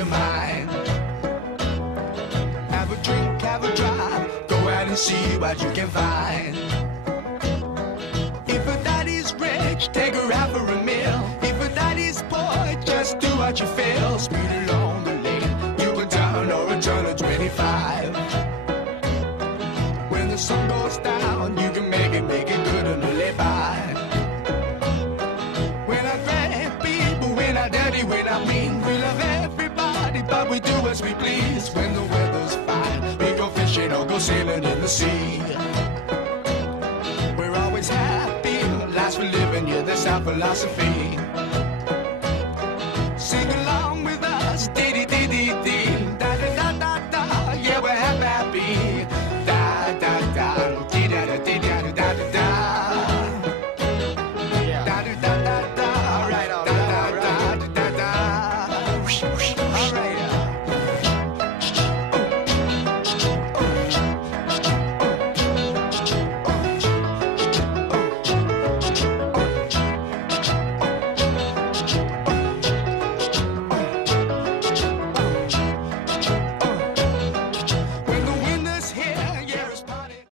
your mind. Have a drink, have a drive, go out and see what you can find. If a daddy's rich, take her out for a meal. If a daddy's poor, just do what you feel. Speed along the lane, you go down or a turn of 25. When the sun goes down, you can make it good and live by. We're not bad people, we're not dirty, we're not mean. We love everybody, but we do as we please. When the weather's fine, we go fishing or go sailing in the sea. We're always happy, life's for living, yeah, that's our philosophy.